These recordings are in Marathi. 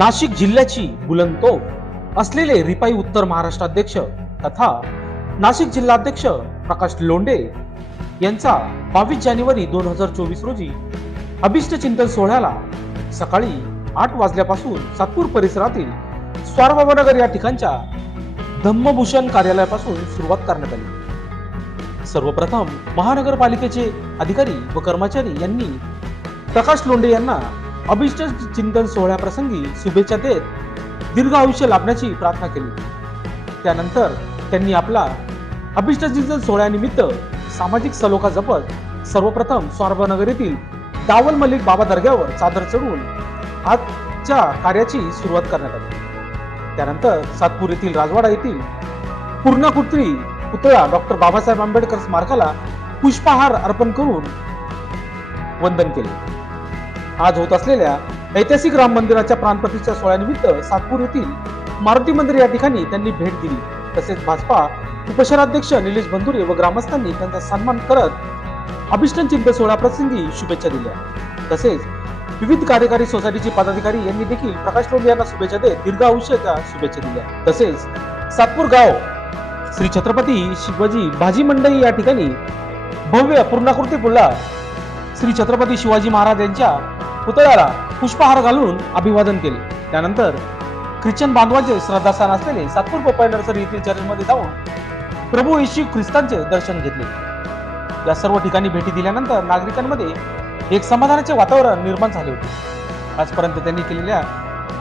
नाशिक जिल्ह्याची बुलंदतोफ असलेले रिपाई उत्तर महाराष्ट्राध्यक्ष तथा नाशिक जिल्हाध्यक्ष प्रकाश लोंडे यांचा बावीस जानेवारी दोन हजार चोवीस रोजी अभिष्ट चिंतन सोहळ्याला सकाळी आठ वाजल्यापासून सातपूर परिसरातील स्वारबाबानगर या ठिकाणच्या धम्मभूषण कार्यालयापासून सुरुवात करण्यात आली. सर्वप्रथम महानगरपालिकेचे अधिकारी व कर्मचारी यांनी प्रकाश लोंडे यांना अभिष्ट चिंतन सोहळ्याप्रसंगी शुभेच्छा देत दीर्घ आयुष्य लाभण्याची प्रार्थना केली. त्यानंतर त्यांनी आपला अभिष्ट चिंतन सोहळ्यानिमित्त सामाजिक सलोखा जपत सर्वप्रथम स्वारबानगर येथील दावल मलिक बाबा दर्ग्यावर चादर चढवून आजच्या कार्याची सुरुवात करण्यात आली. त्यानंतर सातपूर येथील राजवाडा येथील पूर्णाकृत्री पुतळा डॉक्टर बाबासाहेब आंबेडकर स्मारकाला पुष्पहार अर्पण करून वंदन केले. आज होत असलेल्या ऐतिहासिक राम मंदिराच्या प्राणप्रतिष्ठा सोहळ्यानिमित्त सातपूर येथील मारुती मंदिर या ठिकाणी त्यांनी भेट दिली. तसेच भाजपा उपशहराध्यक्ष निलेश बंधुरे व ग्रामस्थांनी त्यांचा सन्मान करत अभिष्टन चिंत सोहळा प्रसंगी शुभेच्छा दिल्या. तसेच विविध कार्यकारी सोसायटीचे पदाधिकारी यांनी देखील प्रकाश लोंढे यांना शुभेच्छा देत दीर्घ आयुष्याच्या शुभेच्छा दिल्या. तसेच सातपूर गाव श्री छत्रपती शिवाजी भाजी मंडई या ठिकाणी भव्य पूर्णाकृती पुल्ला श्री छत्रपती शिवाजी महाराज यांच्या पुतळ्याला पुष्पहार घालून अभिवादन केले. त्यानंतर ख्रिश्चन बांधवांचे श्रद्धास्थान असलेले सातपूर पप्पाई नर्सरी येथील चर्चमध्ये जाऊन प्रभू येशू ख्रिस्तांचे दर्शन घेतले. या सर्व ठिकाणी भेटी दिल्यानंतर नागरिकांमध्ये एक समाधानाचे वातावरण निर्माण झाले होते. आजपर्यंत त्यांनी केलेल्या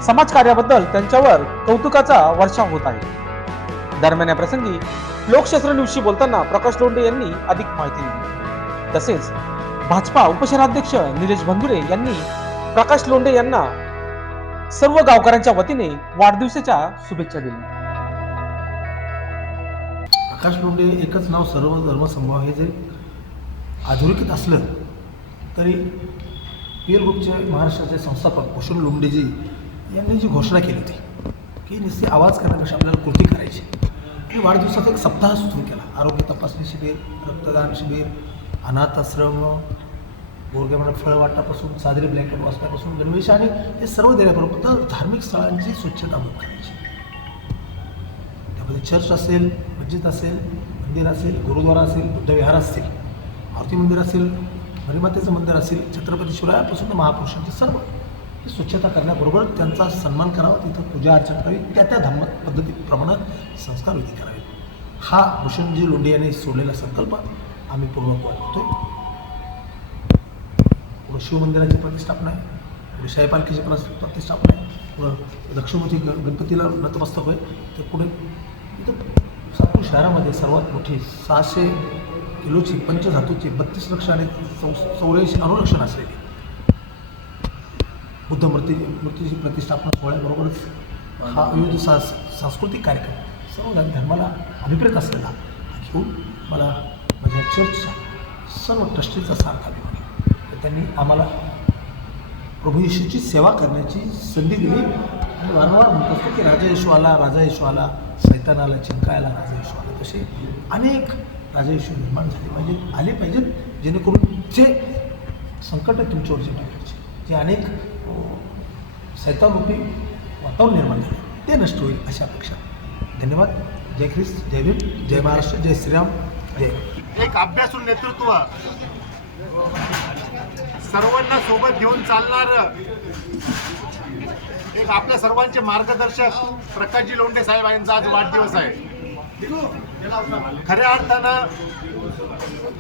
समाजकार्याबद्दल त्यांच्यावर कौतुकाचा वर्षाव होत आहे. दरम्यान या प्रसंगी लोकशास्त्र न्यूजशी बोलताना प्रकाश लोंढे यांनी अधिक माहिती दिली. तसेच भाजपा उपशहराध्यक्ष निलेश बंधुरे यांनी प्रकाश लोंढे यांना सर्व गावकऱ्यांच्या वतीने वाढदिवसाच्या शुभेच्छा दिल्या. आकाश लोंढे एकच नाव सर्व धर्मसमूह हे जे अधोरेखित असलं तरी पीर ग्रुपचे महाराष्ट्राचे संस्थापक भूषण लोंढेजी यांनी जी घोषणा केली होती की नुसते आवाज करण्यापेक्षा आपल्याला कृती करायची. आणि वाढदिवसाचा एक सप्ताह सुरू केला. आरोग्य तपासणी शिबिर रक्तदान शिबिर अनाथ आश्रम गोरगेमाना फळ वाटण्यापासून साजरी ब्लँकेट वाचण्यापासून गणवेश आणि हे सर्व देण्याबरोबर धार्मिक स्थळांची स्वच्छता करायची. त्यामध्ये चर्च असेल मस्जिद असेल मंदिर असेल गुरुद्वारा असेल बुद्धविहार असतील आरती मंदिर असेल हरिमातेचं मंदिर असेल छत्रपती शिवरायापासून तर महापुरुषांची सर्व ही स्वच्छता करण्याबरोबर त्यांचा सन्मान करावा तिथं पूजा अर्चना करावी त्या त्या धर्म पद्धतीप्रमाणे संस्कार विधी करावे. हा भूषणजी लोंढे यांनी सोडलेला संकल्प आम्ही पूर्ण करतोय. शिवमंदिराची प्रतिष्ठापना आहे. पुढे शाहीपालखीची प्रस- प्रतिष्ठापना आहे. पुढं दक्षिणमुखी ग गणपतीला नतमस्तक आहे तर पुढे इथं सातपूर शहरामध्ये सर्वात मोठी सहाशे किलोची पंचधातूची बत्तीस लक्ष आणि चौ चौऱ्याऐंशी अनुरक्षण असलेली बुद्ध मूर्ती मूर्तीची प्रतिष्ठापना सोहळ्याबरोबरच हा विविध सा सांस्कृतिक कार्यक्रम सर्व धर्माला अभिप्रेत असलेला घेऊन मला माझ्या चर्चचा सर्व ट्रस्टीचा साथ अभिमान त्यांनी आम्हाला प्रभू येशूची सेवा करण्याची संधी दिली आणि वारंवार म्हणत असतो की राजा येशू आला राजा येशू आला सैतानाला चिंकायला राजा येशू आला. तसे अनेक राजा येशू निर्माण झाले पाहिजेत आले पाहिजेत जेणेकरून जे संकट तुमच्यावर जे टाकायचे. जे अनेक सैतानरूपी वातावरण निर्माण झाले ते नष्ट होईल अशा अपेक्षा. धन्यवाद. जय ख्रिस्त जय भीम जय महाराष्ट्र जय श्रीराम जय एक अभ्यासून नेतृत्व. सर्वांना सोबत घेऊन चालणार एक आपल्या सर्वांचे मार्गदर्शक प्रकाशजी लोंढे साहेब यांचा आज वाढदिवस आहे. खऱ्या अर्थानं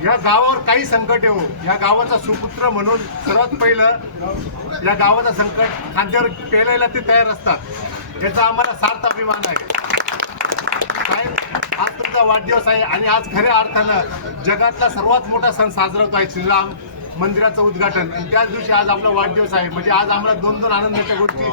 या गावावर काही संकट येऊ या गावाचा सुपुत्र म्हणून सर्वात पहिलं या गावाचं संकट खांद्यावर पेलायला ते तयार असतात. याचा आम्हाला सार्थ अभिमान आहे. साहेब आज तुमचा वाढदिवस आहे आणि आज खऱ्या अर्थानं जगातला सर्वात मोठा सण साजरा होतो आहे श्रीराम. मंदिराचं उद्घाटन. आणि त्याच दिवशी आज आपला वाढदिवस आहे. म्हणजे आज आम्हाला दोन दोन आनंदाच्या गोष्टी.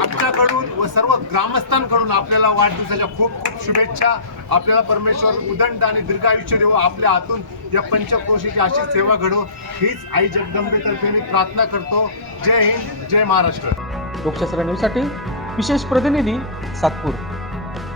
आमच्याकडून व सर्व ग्रामस्थांकडून आपल्याला वाढदिवसाच्या खूप खूप शुभेच्छा. आपल्याला परमेश्वर उदंड आणि दीर्घ आयुष्य देऊ आपल्या हातून या पंचक्रोशीची अशी सेवा घडो. हीच आई जगदंबेतर्फे मी प्रार्थना करतो. जय हिंद जय महाराष्ट्र. लोकशास्त्र न्यूजसाठी विशेष प्रतिनिधी सातपूर.